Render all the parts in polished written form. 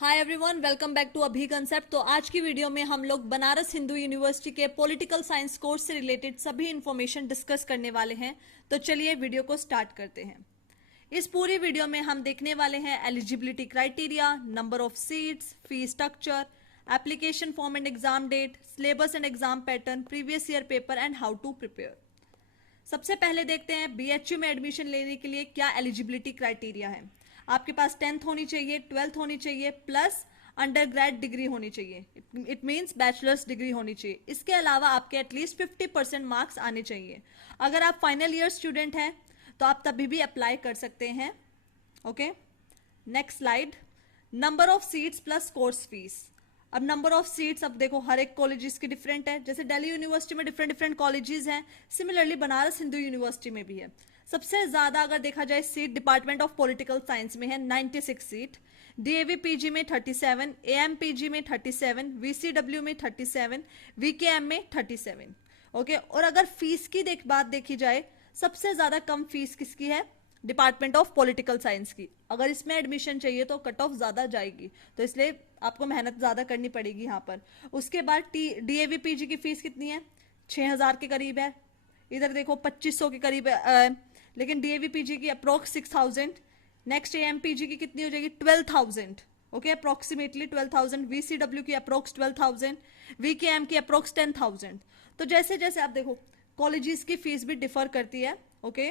Hi everyone, welcome back to Abhi concept. तो आज की वीडियो में हम लोग बनारस हिंदू यूनिवर्सिटी के पॉलिटिकल साइंस कोर्स से रिलेटेड सभी इंफॉर्मेशन डिस्कस करने वाले हैं। तो चलिए वीडियो को स्टार्ट करते हैं। इस पूरी वीडियो में हम देखने वाले हैं eligibility criteria, number of seats, fee structure, application form and exam date, syllabus and exam pattern, previous year paper and how to prepare. सबसे पहले देखते हैं बीएचयू में एडमिशन लेने के लिए क्या एलिजिबिलिटी क्राइटेरिया है। आपके पास 10th होनी चाहिए, 12th होनी चाहिए, प्लस अंडर ग्रेड डिग्री होनी चाहिए। इट मीन्स बैचलर्स डिग्री होनी चाहिए। इसके अलावा आपके एटलीस्ट 50% मार्क्स आने चाहिए। अगर आप फाइनल ईयर स्टूडेंट हैं तो आप तभी भी अप्लाई कर सकते हैं। Okay, next slide. Number of seats plus course fees. अब नंबर ऑफ सीट्स, अब देखो हर एक कॉलेजेस की डिफरेंट है। जैसे दिल्ली यूनिवर्सिटी में डिफरेंट डिफरेंट कॉलेजेस हैं, सिमिलरली बनारस हिंदू यूनिवर्सिटी में भी है। सबसे ज्यादा अगर देखा जाए seat department of political science में है 96 सीट, डीएवी पीजी में 37, एएमपीजी में 37, वीसीडब्ल्यू में 37, वीकेएम में 37। ओके, और अगर फीस की बात देखी जाए, सबसे ज्यादा कम फीस किसकी है? डिपार्टमेंट ऑफ पॉलिटिकल साइंस की। अगर इसमें एडमिशन चाहिए तो कट ऑफ ज्यादा जाएगी, तो इसलिए आपको मेहनत ज्यादा करनी पड़ेगी यहाँ पर। उसके बाद डीएवी पीजी की फीस कितनी है? 6000 के करीब है। इधर देखो 2500 के करीब है, लेकिन डीएवी पीजी की अप्रोक्स 6000। नेक्स्ट एएमपीजी की कितनी हो जाएगी? 12000। Okay, approximately 12000। वीसीडब्ल्यू की अप्रोक्स 12000, वीकेएम की अप्रोक्स 10000। तो जैसे जैसे आप देखो कॉलेजेस की फीस भी डिफर करती है। ओके,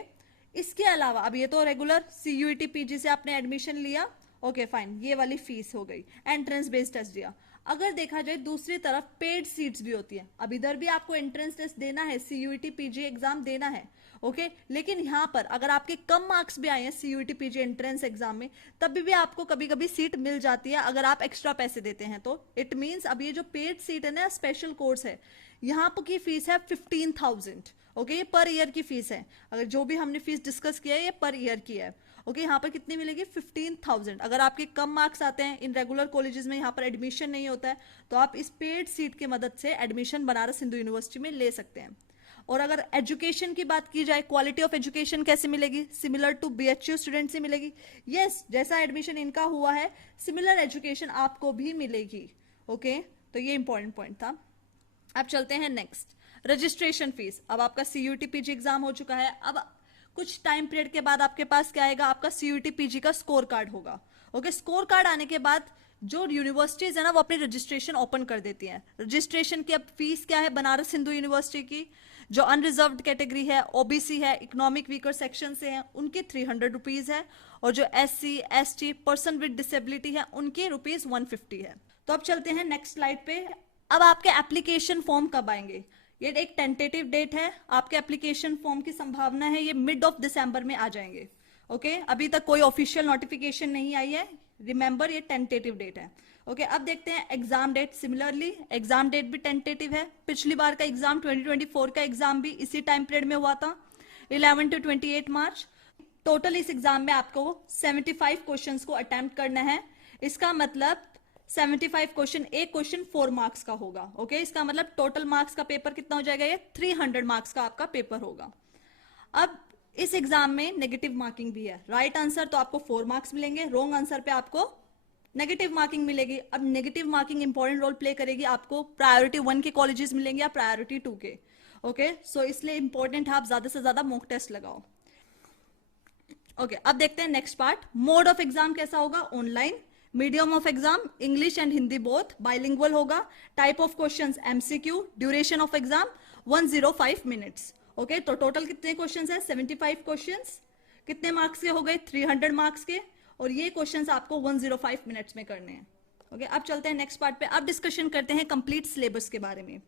इसके अलावा अब ये तो रेगुलर सीयूईटी पीजी से आपने एडमिशन लिया, ओके फाइन, ये वाली फीस हो गई। एंट्रेंस बेस्ड टेस्ट दिया। अगर देखा जाए दूसरी तरफ पेड सीट्स भी होती है। अब इधर भी आपको एंट्रेंस टेस्ट देना है, सीयूईटी पीजी एग्जाम देना है। ओके, लेकिन यहाँ पर अगर आपके कम मार्क्स भी आए हैं सीयूईटी पीजी एंट्रेंस एग्जाम में, तभी भी आपको कभी कभी सीट मिल जाती है अगर आप एक्स्ट्रा पैसे देते हैं तो। इट मीन्स अब ये जो पेड सीट है ना, स्पेशल कोर्स है, यहाँ पर की फीस है 15,000। ओके, ये पर ईयर की फीस है। अगर जो भी हमने फीस डिस्कस किया है ये पर ईयर की है। ओके, यहाँ पर कितनी मिलेगी? 15,000। अगर आपके कम मार्क्स आते हैं, इन रेगुलर कॉलेजेस में यहाँ पर एडमिशन नहीं होता है, तो आप इस पेड सीट की मदद से एडमिशन बनारस हिंदू यूनिवर्सिटी में ले सकते हैं। और अगर एजुकेशन की बात की जाए, क्वालिटी ऑफ एजुकेशन कैसे मिलेगी? सिमिलर टू बीएचयू स्टूडेंट से मिलेगी। यस, जैसा एडमिशन इनका हुआ है सिमिलर एजुकेशन आपको भी मिलेगी। ओके, तो ये इंपॉर्टेंट पॉइंट था। अब चलते हैं नेक्स्ट, रजिस्ट्रेशन फीस। अब आपका सीयूटी पीजी एग्जाम हो चुका है। अब कुछ टाइम पीरियड के बाद आपके पास क्या आएगा? आपका सीयूटी पीजी का स्कोर कार्ड होगा। ओके, स्कोर कार्ड आने के बाद जो यूनिवर्सिटीज है ना, वो अपनी रजिस्ट्रेशन ओपन कर देती हैं। रजिस्ट्रेशन की अब फीस क्या है बनारस हिंदू यूनिवर्सिटी की? जो अनरिजर्व्ड कैटेगरी है, ओबीसी है, इकोनॉमिक वीकर सेक्शन से है, उनकी 300 रुपीज है। और जो SC ST, person with disability है, उनकी रुपीज 150 है। तो अब चलते हैं नेक्स्ट स्लाइड पे। अब आपके एप्लीकेशन फॉर्म कब आएंगे? ये एक टेंटेटिव डेट है। आपके एप्लीकेशन फॉर्म की संभावना है ये मिड ऑफ दिसंबर में आ जाएंगे। ओके, अभी तक कोई ऑफिशियल नोटिफिकेशन नहीं आई है, रिमेंबर ये टेंटेटिव डेट है। ओके, अब देखते हैं exam date. Similarly exam date भी टेंटेटिव है। पिछली बार का एग्जाम 2024 का एग्जाम भी इसी टाइम पीरियड में हुआ था, 11 to 28 मार्च। टोटल इस एग्जाम में आपको 75 क्वेश्चंस को अटेम्प्ट करना है। इसका मतलब 75 क्वेश्चन, एक क्वेश्चन 4 मार्क्स का होगा। ओके, इसका मतलब टोटल मार्क्स का पेपर कितना हो जाएगा? ये 300 मार्क्स का आपका पेपर होगा। अब इस एग्जाम में नेगेटिव मार्किंग भी है। राइट आंसर तो आपको 4 मार्क्स मिलेंगे, रॉन्ग आंसर पे आपको नेगेटिव मार्किंग मिलेगी। अब negative marking important role play करेगी। आपको प्रायोरिटी 1 के कॉलेजेस मिलेंगे या प्रायोरिटी 2 के। ओके, सो इसलिए इंपॉर्टेंट है आप ज्यादा से ज्यादा मॉक टेस्ट लगाओ। ओके, अब देखते हैं next part. Mode of exam कैसा होगा? Online. Medium of exam English and Hindi both, bilingual होगा। Type of questions MCQ. Duration of exam 105 minutes. Okay, तो टोटल कितने क्वेश्चंस हैं? 75 क्वेश्चंस। कितने मार्क्स के हो गए? 300 मार्क्स के। और ये क्वेश्चंस आपको 105 मिनट्स में करने हैं। ओके, अब चलते हैं नेक्स्ट पार्ट पे। अब डिस्कशन करते हैं कंप्लीट सिलेबस के बारे में।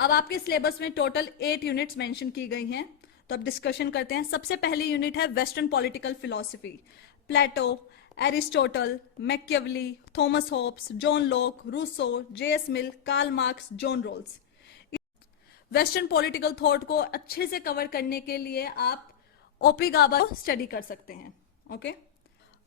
अब आपके सिलेबस में टोटल 8 यूनिट्स मेंशन की गई हैं, तो अब डिस्कशन करते हैं। सबसे पहली यूनिट है western political philosophy. Plato, Aristotle, Machiavelli, Thomas Hobbes, John Locke, Rousseau, JS Mill, Karl Marx, John Rawls. Western political thought को अच्छे से कवर करने के लिए आप ओपी गाबा को स्टडी कर सकते हैं।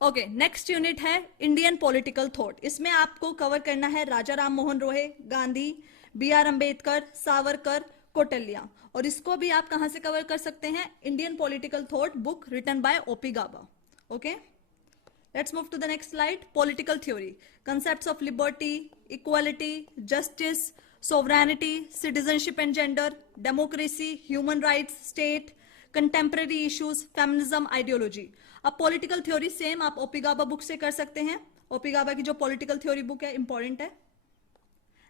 ओके, नेक्स्ट यूनिट है इंडियन पॉलिटिकल थॉट। इसमें आपको कवर करना है राजा राम मोहन रॉय, गांधी, BR अम्बेडकर, सावरकर, कौटिल्य। और इसको भी आप कहां से कवर कर सकते हैं? Indian political thought book written by OP Gaba. Okay, Let's move to the next slide. Political theory. Concepts of liberty, equality, justice, sovereignty, citizenship and gender, democracy, human rights, state, contemporary issues, feminism, ideology. अब political theory same आप ओपिगावा book से कर सकते हैं. ओपिगावा की जो political theory book है इंपॉर्टेंट है.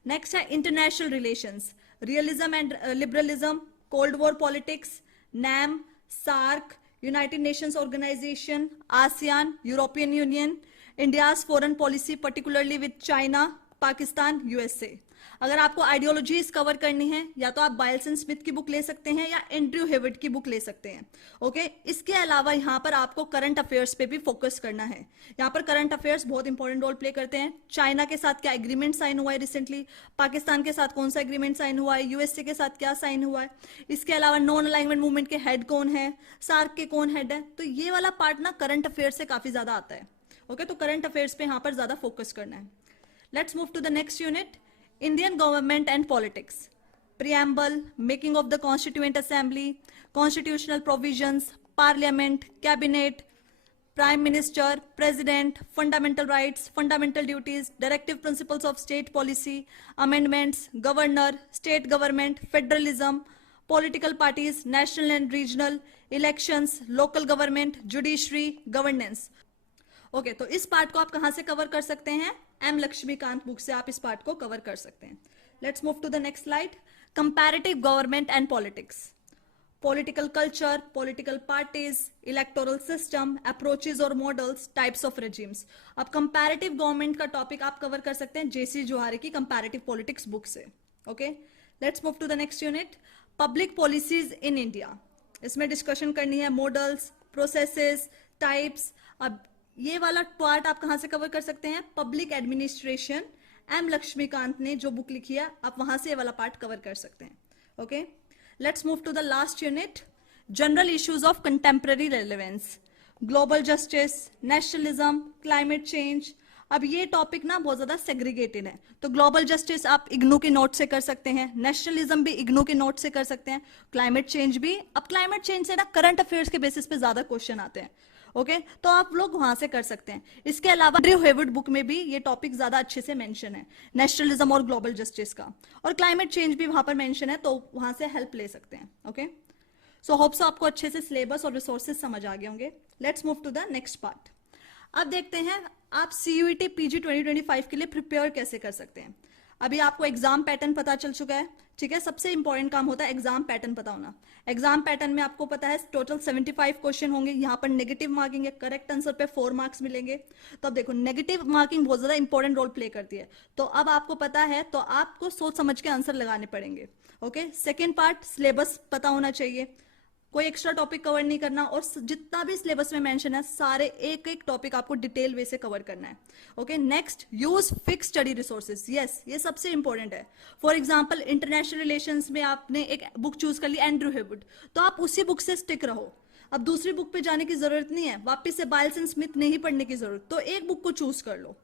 नेक्स्ट है international relations, realism and liberalism, cold war politics, NAM, SAARC, United Nations organisation, ASEAN, European Union, India's foreign policy particularly with China, Pakistan, USA. अगर आपको आइडियोलॉजीज कवर करनी है या तो आप बायल्सन स्मिथ की बुक ले सकते हैं या एंड्रयू हेविट की बुक ले सकते हैं. ओके इसके अलावा यहाँ पर आपको करंट अफेयर्स पे भी फोकस करना है. यहाँ पर करंट अफेयर्स बहुत इंपॉर्टेंट रोल प्ले करते हैं. चाइना के साथ क्या एग्रीमेंट साइन हुआ है रिसेंटली, पाकिस्तान के साथ कौन सा एग्रीमेंट साइन हुआ है, यूएसए के साथ क्या साइन हुआ है, इसके अलावा नॉन अलाइनमेंट मूवमेंट के हेड कौन है, सार्क के कौन हेड है. तो ये वाला पार्ट ना करंट अफेयर्स से काफी ज्यादा आता है. ओके तो करंट अफेयर्स पे यहाँ पर ज्यादा फोकस करना है. Let's move to the next unit. Indian government and politics. Preamble, making of the Constituent Assembly, constitutional provisions, Parliament, Cabinet, Prime Minister, President, fundamental rights, fundamental duties, directive principles of state policy, amendments, governor, state government, federalism, political parties, national and regional, elections, local government, judiciary, governance. Okay तो इस part को आप कहां से cover कर सकते हैं, M Laxmikant book से आप इस पार्ट को कवर कर सकते हैं. Let's move to the next slide. Comparative government and politics, political culture, political parties, electoral system, approaches और मॉडल्स, टाइप्स ऑफ रेजिम्स. अब कंपैरेटिव गवर्नमेंट का टॉपिक आप कवर कर सकते हैं जेसी जोहारी की कंपैरेटिव पॉलिटिक्स बुक से. Okay let's move to the next unit. Public policies in India. इसमें डिस्कशन करनी है मॉडल्स, प्रोसेसेस, टाइप्स. अब ये वाला पार्ट आप कहां से कवर कर सकते हैं, पब्लिक एडमिनिस्ट्रेशन, एम लक्ष्मीकांत ने जो बुक लिखी है आप वहां से ये वाला पार्ट कवर कर सकते हैं. Okay let's move to the last unit. General issues of contemporary relevance, global justice, nationalism, climate change. अब ये टॉपिक ना बहुत ज्यादा सेग्रीगेटेड है, तो ग्लोबल जस्टिस आप इग्नू के नोट से कर सकते हैं, नेशनलिज्म भी इग्नू के नोट से कर सकते हैं, क्लाइमेट चेंज भी. अब क्लाइमेट चेंज से ना करंट अफेयर्स के बेसिस पे ज्यादा क्वेश्चन आते हैं. ओके तो आप लोग वहां से कर सकते हैं. इसके अलावा एंड्रयू हेविट बुक में भी ये टॉपिक ज्यादा अच्छे से मेंशन है, नेशनलिज्म और ग्लोबल जस्टिस का, और क्लाइमेट चेंज भी वहां पर मेंशन है, तो वहां से हेल्प ले सकते हैं. ओके सो होप सो आपको अच्छे से सिलेबस और रिसोर्सेज समझ आ गए होंगे. Let's move to the next part. अब देखते हैं आप सीयूईटी पीजी 2025 के लिए प्रिपेयर कैसे कर सकते हैं. अभी आपको एग्जाम पैटर्न पता चल चुका है, ठीक है. सबसे इंपॉर्टेंट काम होता है एग्जाम पैटर्न पता होना. एग्जाम पैटर्न में आपको पता है टोटल 75 क्वेश्चन होंगे. यहाँ पर नेगेटिव मार्किंग है, करेक्ट आंसर पे 4 मार्क्स मिलेंगे. तो अब देखो नेगेटिव मार्किंग बहुत ज्यादा इंपॉर्टेंट रोल प्ले करती है. तो अब आपको पता है तो आपको सोच समझ के आंसर लगाने पड़ेंगे. ओके सेकेंड पार्ट, सिलेबस पता होना चाहिए, कोई एक्स्ट्रा टॉपिक कवर नहीं करना, और जितना भी सिलेबस में मेंशन है सारे एक एक टॉपिक आपको डिटेल वे से कवर करना है. Okay next, use fix study resources. Yes ये सबसे इंपॉर्टेंट है. फॉर एग्जांपल इंटरनेशनल रिलेशंस में आपने एक बुक चूज कर ली एंड्रयू हेविट, तो आप उसी बुक से स्टिक रहो. अब दूसरी बुक पे जाने की जरूरत नहीं है, वापिस से बायल्सन स्मिथ नहीं पढ़ने की जरूरत, तो एक बुक को चूज कर लो,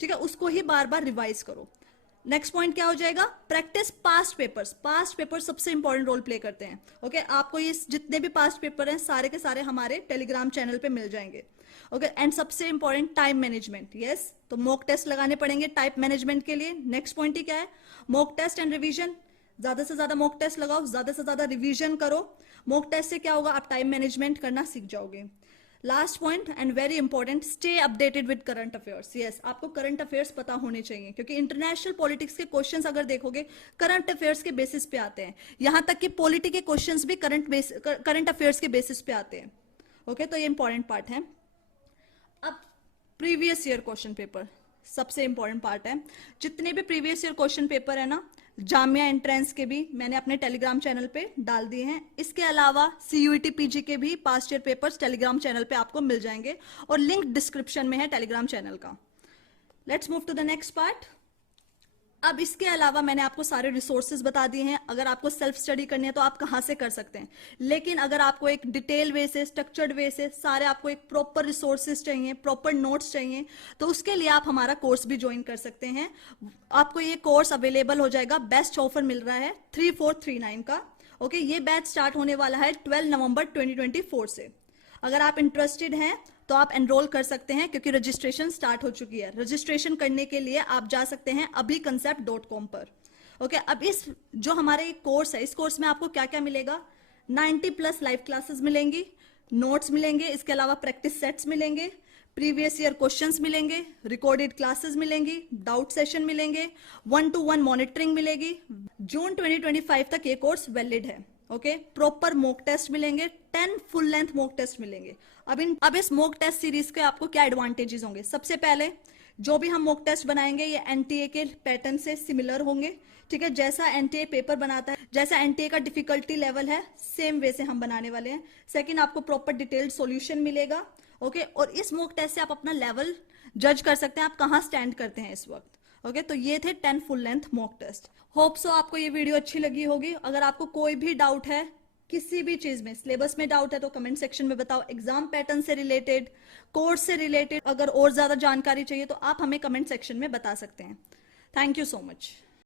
ठीक है, उसको ही बार बार रिवाइज करो. नेक्स्ट पॉइंट क्या हो जाएगा, practice past papers. Past paper सबसे इंपॉर्टेंट रोल प्ले करते हैं. ओके आपको ये जितने भी पास्ट पेपर हैं सारे के सारे हमारे टेलीग्राम चैनल पे मिल जाएंगे. ओके एंड सबसे इंपॉर्टेंट टाइम मैनेजमेंट. यस तो मॉक टेस्ट लगाने पड़ेंगे टाइम मैनेजमेंट के लिए. नेक्स्ट पॉइंट ही क्या है, मॉक टेस्ट एंड रिवीजन. ज्यादा से ज्यादा मॉक टेस्ट लगाओ, ज्यादा से ज्यादा रिवीजन करो. मॉक टेस्ट से क्या होगा, आप टाइम मैनेजमेंट करना सीख जाओगे. Last point and very important, stay updated with current affairs. Yes आपको करंट अफेयर्स पता होने चाहिए, क्योंकि इंटरनेशनल पॉलिटिक्स के क्वेश्चंस अगर देखोगे करंट अफेयर्स के बेसिस पे आते हैं. यहां तक कि पॉलिटी के क्वेश्चंस भी करंट अफेयर्स के बेसिस पे आते हैं. ओके तो ये इंपॉर्टेंट पार्ट है. अब प्रीवियस ईयर क्वेश्चन पेपर सबसे इंपॉर्टेंट पार्ट है. जितने भी प्रीवियस ईयर क्वेश्चन पेपर है ना, जामिया एंट्रेंस के भी मैंने अपने टेलीग्राम चैनल पे डाल दिए हैं. इसके अलावा सीयूईटी पीजी के भी past year papers Telegram channel पे आपको मिल जाएंगे, और लिंक डिस्क्रिप्शन में है टेलीग्राम चैनल का. Let's move to the next part. अब इसके अलावा मैंने आपको सारे रिसोर्सेज बता दिए हैं. अगर आपको सेल्फ स्टडी करनी है तो आप कहां से कर सकते हैं, लेकिन अगर आपको एक डिटेल वे से, स्ट्रक्चर्ड वे से सारे आपको एक प्रॉपर रिसोर्सेज चाहिए, प्रॉपर नोट्स चाहिए, तो उसके लिए आप हमारा कोर्स भी ज्वाइन कर सकते हैं. आपको ये कोर्स अवेलेबल हो जाएगा, बेस्ट ऑफर मिल रहा है 3439 का. ओके ये बैच स्टार्ट होने वाला है 12 नवंबर 2024 से. अगर आप इंटरेस्टेड हैं तो आप एनरोल कर सकते हैं क्योंकि रजिस्ट्रेशन स्टार्ट हो चुकी है। रजिस्ट्रेशन करने के लिए आप जा सकते हैं abhiconcept.com पर। ओके, अब इस जो हमारे कोर्स है, इस कोर्स में आपको क्या क्या मिलेगा? 90+ लाइव क्लासेस मिलेंगी, नोट्स मिलेंगे, इसके अलावा प्रैक्टिस सेट्स मिलेंगे, प्रीवियस ईयर क्वेश्चंस मिलेंगे, रिकॉर्डेड क्लासेस मिलेंगी, डाउट सेशन मिलेंगे, 1-to-1 मॉनिटरिंग मिलेगी। जून 2025 तक ये कोर्स वैलिड है। ओके, प्रॉपर मॉक टेस्ट मिलेंगे, 10 फुल लेंथ मॉक टेस्ट मिलेंगे। अब इस मॉक टेस्ट सीरीज के आपको क्या एडवांटेजेस होंगे? सबसे पहले जो भी हम मॉक टेस्ट बनाएंगे ये एनटीए के पैटर्न से सिमिलर होंगे। ठीक है, जैसा एनटीए पेपर बनाता है, जैसा एनटीए का डिफिकल्टी लेवल है, सेम वे से हम बनाने वाले हैं। सेकंड, आपको प्रॉपर डिटेल्ड सॉल्यूशन मिलेगा। ओके, और इस मॉक टेस्ट से आप अपना लेवल जज कर सकते हैं, आप कहाँ स्टैंड करते हैं इस वक्त। ओके, तो ये थे 10 full length mock test. Hope so आपको ये वीडियो अच्छी लगी होगी। अगर आपको कोई भी डाउट है किसी भी चीज में, सिलेबस में डाउट है तो कमेंट सेक्शन में बताओ। एग्जाम पैटर्न से रिलेटेड, कोर्स से रिलेटेड अगर और ज्यादा जानकारी चाहिए तो आप हमें कमेंट सेक्शन में बता सकते हैं। Thank you so much.